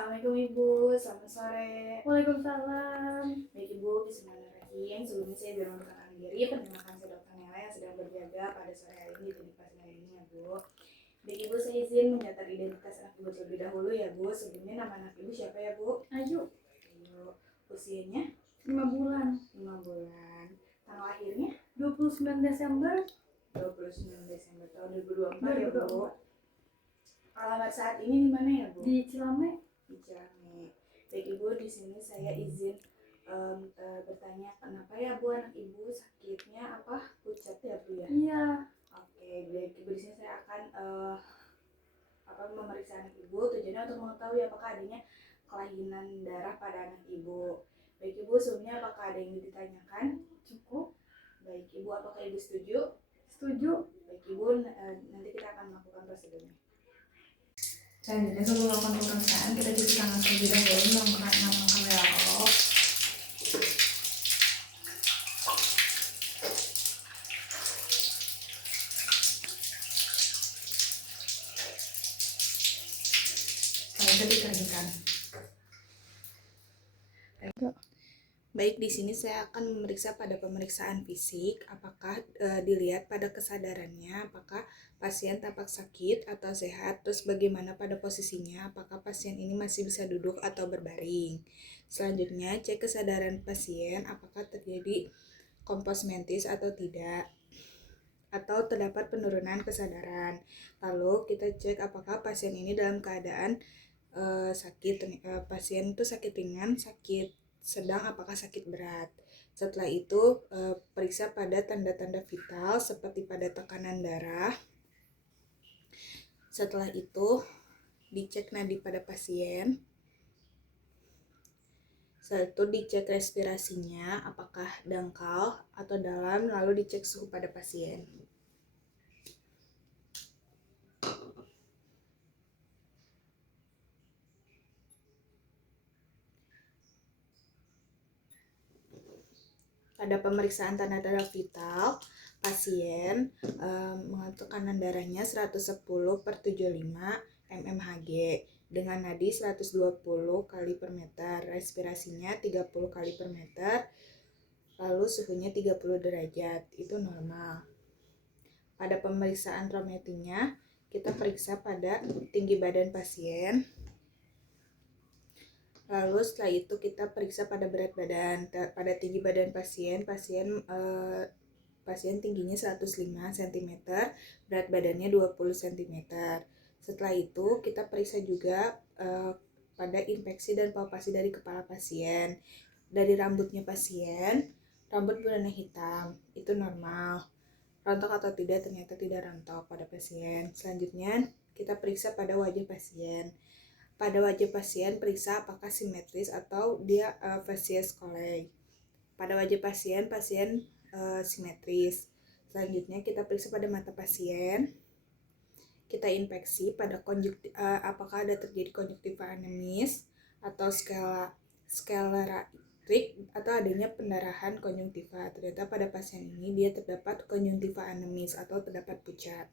Assalamualaikum Ibu, selamat sore. Waalaikumsalam. Baik Ibu, bismillahirrahmanirrahim. Sebelumnya saya bilang memperkenalkan diri, perkenalkan saya Dr. Nela yang sedang berjaga pada sore hari ini di kelas hari ini ya Bu. Baik Ibu, saya izin mencatat identitas anak Ibu terlebih dahulu ya Bu. Sebelumnya nama anak Ibu siapa ya Bu? Ayu, Ayu. Usianya 5 bulan. 5 bulan. Tanggal lahirnya 29 Desember 29 Desember tahun 2024 ya Bu. 2024. Alamat saat ini di mana ya Bu? Di Cilame. Di Ciame. Baik Ibu, di sini saya izin bertanya kenapa ya Bu anak Ibu sakitnya apa pucat ya Bu ya? Iya. Oke, baik Ibu, di sini saya akan memeriksa anak Ibu tujuannya untuk mengetahui apakah adanya kelainan darah pada anak Ibu. Baik Ibu, sebelumnya apakah ada yang ditanyakan? Cukup. Baik Ibu, apakah Ibu setuju? Setuju. Baik Ibu, nanti kita akan melakukan prosedurnya. Selanjutnya sebelum melakukan pemeriksaan kita cuci tangan terlebih dahulu menggunakan kamera roll. Lalu itu dikeringkan. Baik, di sini saya akan memeriksa pada pemeriksaan fisik, apakah dilihat pada kesadarannya, apakah pasien tampak sakit atau sehat, terus bagaimana pada posisinya, apakah pasien ini masih bisa duduk atau berbaring. Selanjutnya, cek kesadaran pasien, apakah terjadi kompos mentis atau tidak, atau terdapat penurunan kesadaran. Lalu kita cek apakah pasien ini dalam keadaan sakit, pasien itu sakit ringan, sakit sedang, apakah sakit berat. Setelah itu periksa pada tanda-tanda vital seperti pada tekanan darah. Setelah itu dicek nadi pada pasien. Setelah itu dicek respirasinya apakah dangkal atau dalam, lalu dicek suhu pada pasien. Pada pemeriksaan tanda-tanda vital, pasien tekanan darahnya 110/75 mmHg dengan nadi 120 kali per meter, respirasinya 30 kali per meter, lalu suhunya 30 derajat, itu normal. Pada pemeriksaan trometrinya, kita periksa pada tinggi badan pasien. Lalu setelah itu kita periksa pada berat badan. Pada tinggi badan pasien tingginya 105 cm, berat badannya 20 cm. Setelah itu kita periksa juga pada inspeksi dan palpasi dari kepala pasien. Dari rambutnya pasien, rambut berwarna hitam, itu normal. Rontok atau tidak, ternyata tidak rontok pada pasien. Selanjutnya kita periksa pada wajah pasien. Pada wajah pasien periksa apakah simetris atau dia facies coliae. Pada wajah pasien simetris. Selanjutnya kita periksa pada mata pasien. Kita inspeksi pada apakah ada terjadi konjuktiva anemis atau scleratrik atau adanya pendarahan konjuktiva. Ternyata pada pasien ini dia terdapat konjuktiva anemis atau terdapat pucat.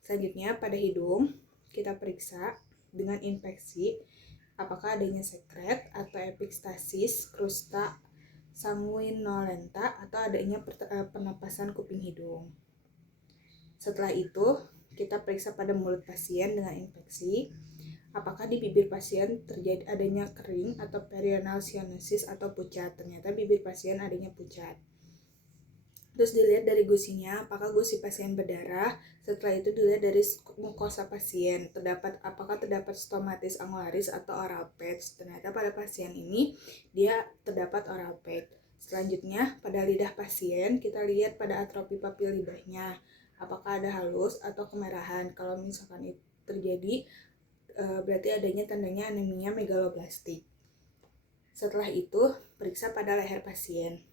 Selanjutnya pada hidung kita periksa dengan inspeksi apakah adanya sekret atau epistasis krusta sanguinolenta atau adanya pernapasan kuping hidung. Setelah itu kita periksa pada mulut pasien dengan inspeksi apakah di bibir pasien terjadi adanya kering atau perianal cyanosis atau pucat. Ternyata bibir pasien adanya pucat. Terus dilihat dari gusinya, apakah gusi pasien berdarah. Setelah itu dilihat dari mukosa pasien, apakah terdapat stomatis angularis atau oral patch. Ternyata pada pasien ini dia terdapat oral patch. Selanjutnya pada lidah pasien kita lihat pada atrofi papil lidahnya, apakah ada halus atau kemerahan. Kalau misalkan itu terjadi berarti adanya tandanya anemia megaloblastik. Setelah itu periksa pada leher pasien.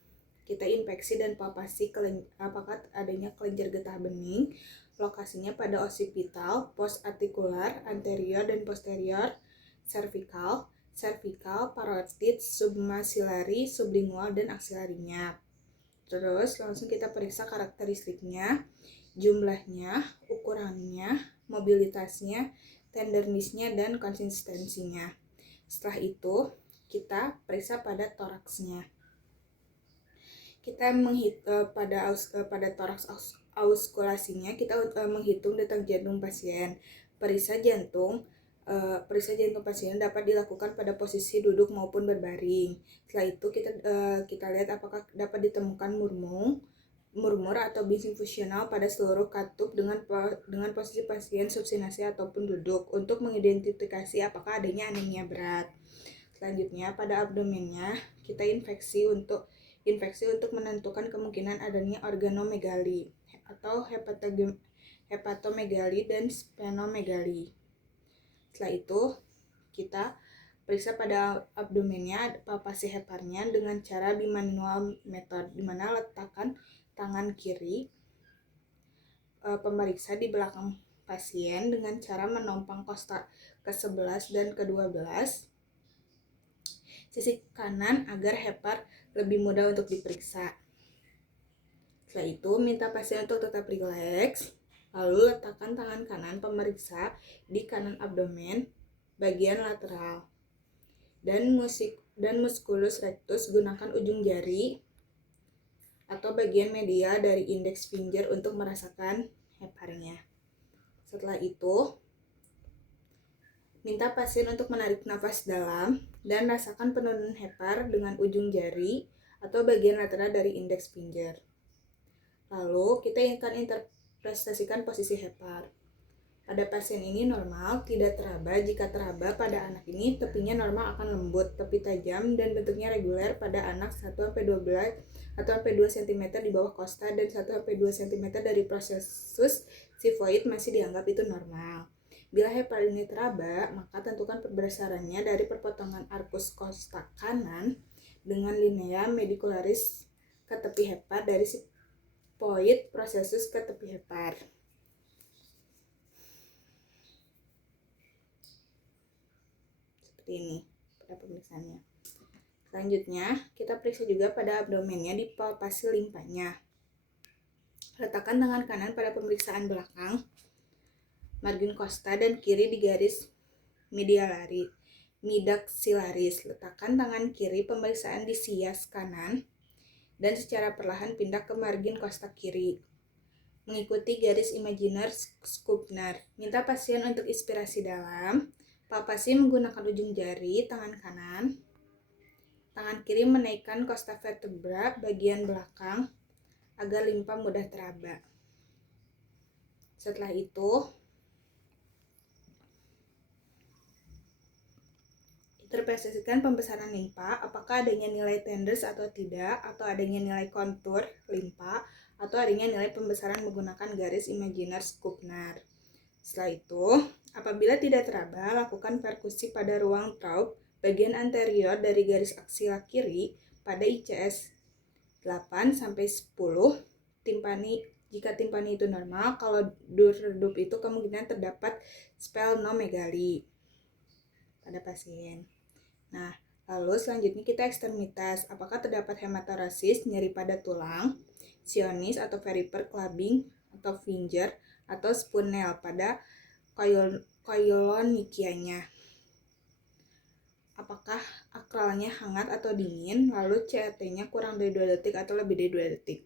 Kita inspeksi dan palpasi apakah adanya kelenjar getah bening. Lokasinya pada occipital, postartikular, anterior dan posterior, cervical, parotid, submaxillary, sublingual dan aksilarinya. Terus langsung kita periksa karakteristiknya, jumlahnya, ukurannya, mobilitasnya, tendernessnya dan konsistensinya. Setelah itu kita periksa pada toraksnya. Kita pada toraks auskulasinya kita menghitung detak jantung pasien. Periksa jantung pasien dapat dilakukan pada posisi duduk maupun berbaring. Setelah itu kita lihat apakah dapat ditemukan murmur atau bising fungsional pada seluruh katup dengan posisi pasien subsinasi ataupun duduk untuk mengidentifikasi apakah adanya anemia berat. Selanjutnya pada abdomennya kita infeksi untuk menentukan kemungkinan adanya organomegali atau hepatomegali dan splenomegali. Setelah itu kita periksa pada abdomennya palpasi heparnya dengan cara bimanual method, di mana letakkan tangan kiri pemeriksa di belakang pasien dengan cara menompang kosta ke-11 dan ke-12 sisi kanan agar hepar lebih mudah untuk diperiksa. Setelah itu minta pasien untuk tetap rileks, lalu letakkan tangan kanan pemeriksa di kanan abdomen bagian lateral dan musculus rectus, gunakan ujung jari atau bagian medial dari index finger untuk merasakan heparnya. Setelah itu minta pasien untuk menarik nafas dalam dan rasakan penurunan hepar dengan ujung jari atau bagian lateral dari index finger. Lalu kita akan interpretasikan posisi hepar. Pada pasien ini normal, tidak teraba. Jika teraba pada anak ini, tepinya normal akan lembut, tepi tajam, dan bentuknya reguler pada anak 1-12 atau 2 cm di bawah kosta dan 1-2 cm dari prosesus sifoid masih dianggap itu normal. Bila hepar ini teraba, maka tentukan perbesarannya dari perpotongan arkus kosta kanan dengan linea medicularis ke tepi hepar dari sifoid prosesus ke tepi hepar. Seperti ini pada pemeriksaannya. Selanjutnya, kita periksa juga pada abdomennya di palpasi limpanya. Letakkan tangan kanan pada pemeriksaan belakang margin costa dan kiri di garis midaxillaris. Letakkan tangan kiri pemeriksaan di sias kanan dan secara perlahan pindah ke margin costa kiri. Mengikuti garis imaginer Skupner. Minta pasien untuk inspirasi dalam. Palpasi menggunakan ujung jari tangan kanan. Tangan kiri menaikkan costa vertebra bagian belakang agar limpa mudah teraba. Setelah itu interpretasikan pembesaran limpa, apakah adanya nilai tenders atau tidak, atau adanya nilai kontur limpa, atau adanya nilai pembesaran menggunakan garis imaginer Skupner. Setelah itu, apabila tidak teraba, lakukan perkusi pada ruang Traub bagian anterior dari garis aksila kiri pada ICS 8-10. Jika timpani itu normal, kalau redup itu kemungkinan terdapat splenomegali pada pasien. Nah, lalu selanjutnya kita ekstremitas. Apakah terdapat hematorasis, nyeri pada tulang, sionis atau veriper, clubbing atau finger atau spunel pada koilonychianya. Apakah akralnya hangat atau dingin, lalu CRT-nya kurang dari 2 detik atau lebih dari 2 detik.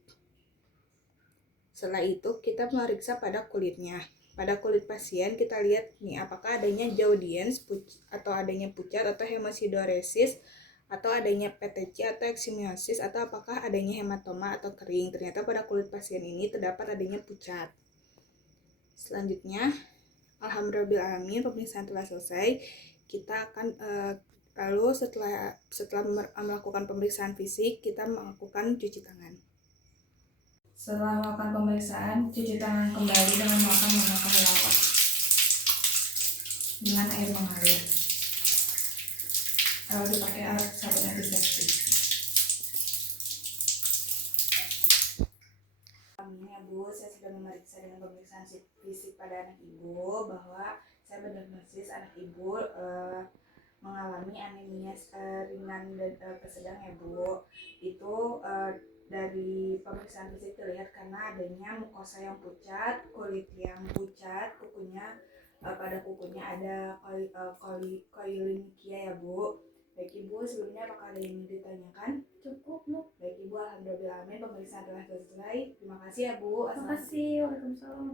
Setelah itu kita memeriksa pada kulitnya. Pada kulit pasien kita lihat nih apakah adanya jaudiens atau adanya pucat atau hemosidoresis atau adanya PTC atau eksimiosis atau apakah adanya hematoma atau kering. Ternyata pada kulit pasien ini terdapat adanya pucat. Selanjutnya, alhamdulillah pemeriksaan telah selesai. Kita akan lalu setelah melakukan pemeriksaan fisik, kita melakukan cuci tangan. Setelah melakukan pemeriksaan, cuci tangan kembali dengan melakukan menggunakan lapak dengan air mengalir. Lalu dipakai alat sabun antiseptik. Ya Bu, saya sudah memeriksa dengan pemeriksaan fisik pada anak Ibu bahwa saya mendiagnosis anak Ibu mengalami anemia ringan dan sedang ya Bu. Itu dari pemeriksaan fisik terlihat karena adanya mukosa yang pucat, kulit yang pucat, kukunya pada kukunya ada koilinikia ya Bu. Baik Ibu, sebelumnya apakah ada yang ditanyakan? Cukup, Bu. Baik Ibu, alhamdulillah pemeriksaan telah selesai. Terima kasih ya Bu. Makasih. Waalaikumsalam.